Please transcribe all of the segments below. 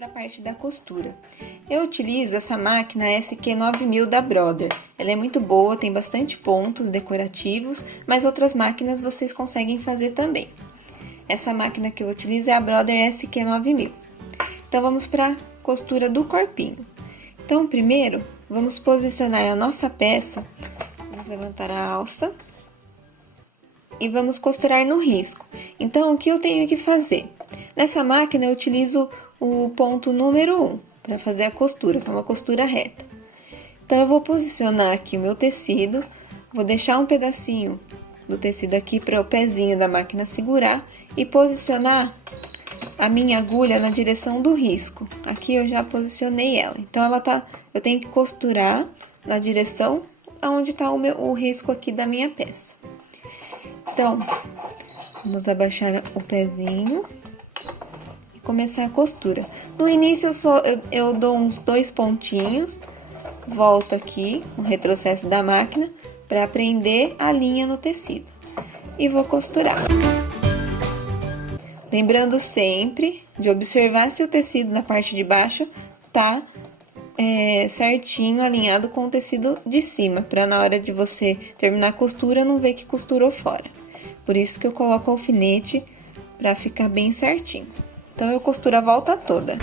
para a parte da costura. Eu utilizo essa máquina SQ9000 da Brother. Ela é muito boa, tem bastante pontos decorativos, mas outras máquinas vocês conseguem fazer também. Essa máquina que eu utilizo é a Brother SQ9000. Então, vamos para a costura do corpinho. Então, primeiro, vamos posicionar a nossa peça. Vamos levantar a alça. E vamos costurar no risco. Então, o que eu tenho que fazer? Nessa máquina, eu utilizo o ponto número 1 para fazer a costura, que é uma costura reta. Então, eu vou posicionar aqui o meu tecido, vou deixar um pedacinho do tecido aqui para o pezinho da máquina segurar e posicionar a minha agulha na direção do risco. Aqui eu já posicionei ela. Então, eu tenho que costurar na direção aonde está o risco aqui da minha peça. Então, vamos abaixar o pezinho e começar a costura. No início, eu dou uns 2 pontinhos, volto aqui, no retrocesso da máquina, para prender a linha no tecido. E vou costurar. Lembrando sempre de observar se o tecido na parte de baixo tá certinho, alinhado com o tecido de cima, para na hora de você terminar a costura, não ver que costurou fora. Por isso que eu coloco o alfinete para ficar bem certinho. Então, eu costuro a volta toda.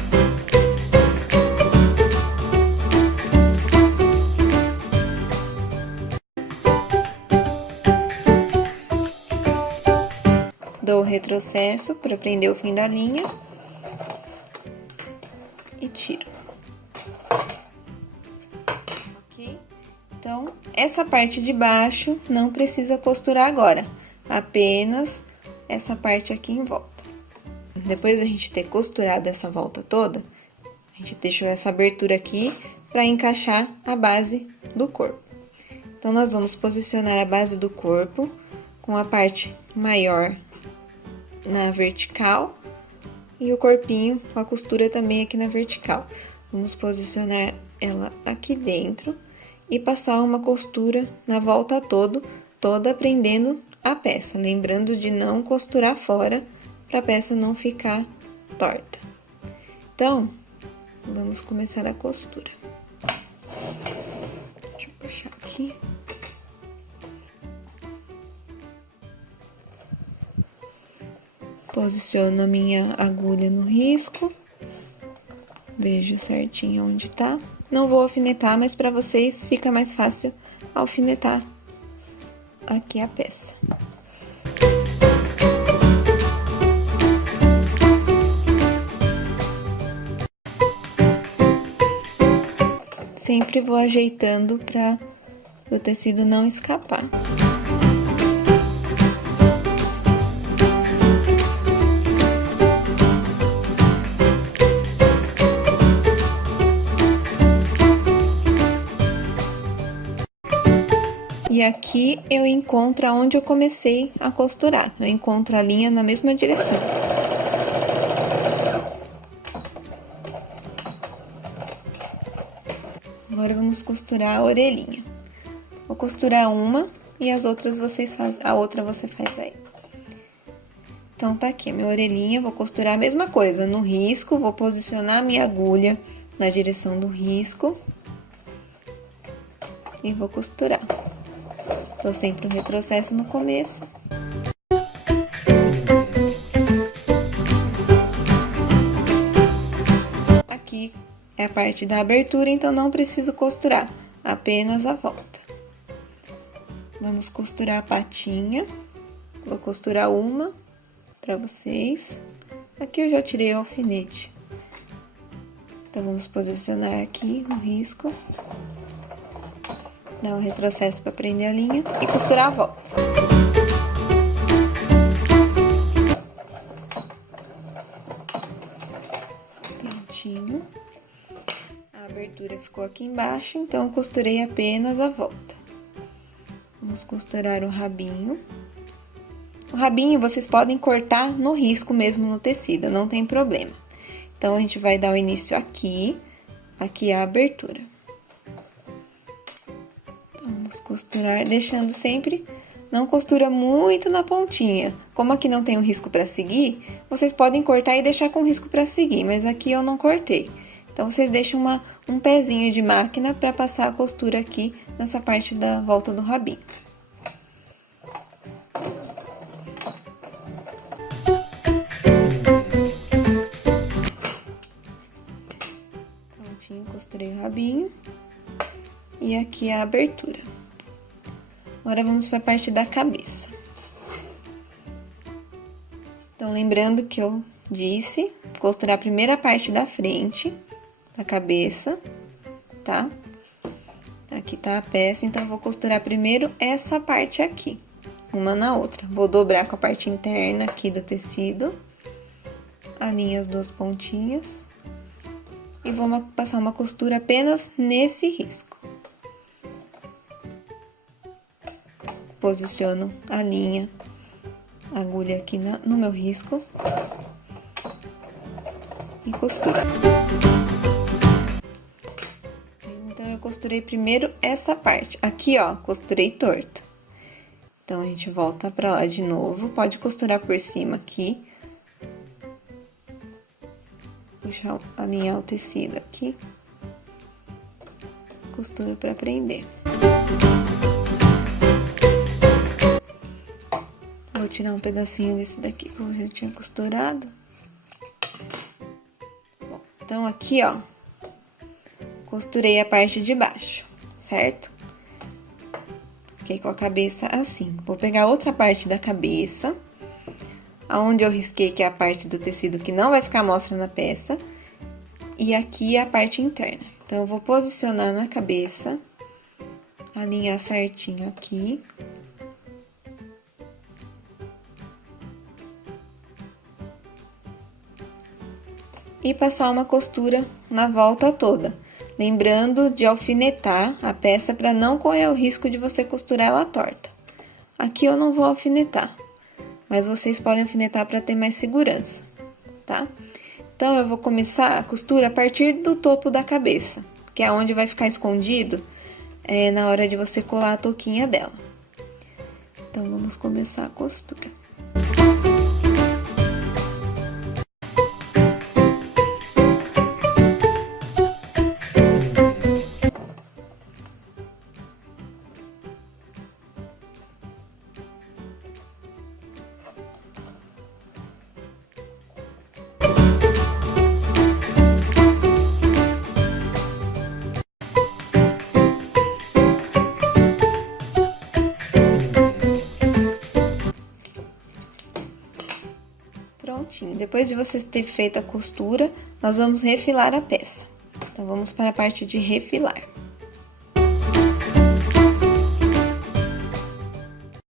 Dou o retrocesso para prender o fim da linha e tiro. Ok? Então, essa parte de baixo não precisa costurar agora, apenas essa parte aqui em volta. Depois da gente ter costurado essa volta toda, a gente deixou essa abertura aqui para encaixar a base do corpo. Então, nós vamos posicionar a base do corpo com a parte maior na vertical e o corpinho com a costura também aqui na vertical. Vamos posicionar ela aqui dentro e passar uma costura na volta toda prendendo a peça. Lembrando de não costurar fora para a peça não ficar torta. Então, vamos começar a costura. Deixa eu puxar aqui. Posiciono a minha agulha no risco, vejo certinho onde tá. Não vou alfinetar, mas para vocês fica mais fácil alfinetar aqui a peça. Sempre vou ajeitando para o tecido não escapar. E aqui eu encontro aonde eu comecei a costurar. Eu encontro a linha na mesma direção. Agora vamos costurar a orelhinha. Vou costurar uma e as outras vocês fazem, a outra você faz aí. Então, tá aqui a minha orelhinha, vou costurar a mesma coisa no risco, vou posicionar a minha agulha na direção do risco e vou costurar. Dou sempre um retrocesso no começo. Aqui é a parte da abertura, então não preciso costurar, apenas a volta. Vamos costurar a patinha. Vou costurar uma para vocês. Aqui eu já tirei o alfinete. Então, vamos posicionar aqui no risco. Dar um retrocesso para prender a linha e costurar a volta. Prontinho. A abertura ficou aqui embaixo, então eu costurei apenas a volta. Vamos costurar o rabinho. O rabinho vocês podem cortar no risco mesmo no tecido, não tem problema. Então, a gente vai dar o início aqui é a abertura. Vamos costurar, deixando sempre, não costura muito na pontinha, Como aqui não tem um risco para seguir, vocês podem cortar e deixar com risco para seguir, mas aqui eu não cortei. Então, vocês deixam um pezinho de máquina para passar a costura aqui nessa parte da volta do rabinho. Prontinho, costurei o rabinho. E aqui a abertura. Agora, vamos para a parte da cabeça. Então, lembrando que eu disse, costurar a primeira parte da frente da cabeça, tá? Aqui tá a peça, então eu vou costurar primeiro essa parte aqui, uma na outra. Vou dobrar com a parte interna aqui do tecido, alinho as duas pontinhas e vou passar uma costura apenas nesse risco. Posiciono a linha, a agulha aqui no meu risco e costuro. Então, eu costurei primeiro essa parte. Aqui, ó, costurei torto. Então, a gente volta pra lá de novo. Pode costurar por cima aqui. Puxar, alinhar o tecido aqui. Costuro pra prender. Vou tirar um pedacinho desse daqui que eu já tinha costurado. Bom, então, aqui, ó, costurei a parte de baixo, certo? Fiquei com a cabeça assim. Vou pegar outra parte da cabeça, aonde eu risquei, que é a parte do tecido que não vai ficar à mostra na peça, e aqui é a parte interna. Então, eu vou posicionar na cabeça, alinhar certinho aqui. E passar uma costura na volta toda. Lembrando de alfinetar a peça para não correr o risco de você costurar ela torta. Aqui eu não vou alfinetar, mas vocês podem alfinetar para ter mais segurança, tá? Então, eu vou começar a costura a partir do topo da cabeça, que é onde vai ficar escondido na hora de você colar a touquinha dela. Então, vamos começar a costura. Prontinho. Depois de você ter feito a costura, nós vamos refilar a peça. Então, vamos para a parte de refilar.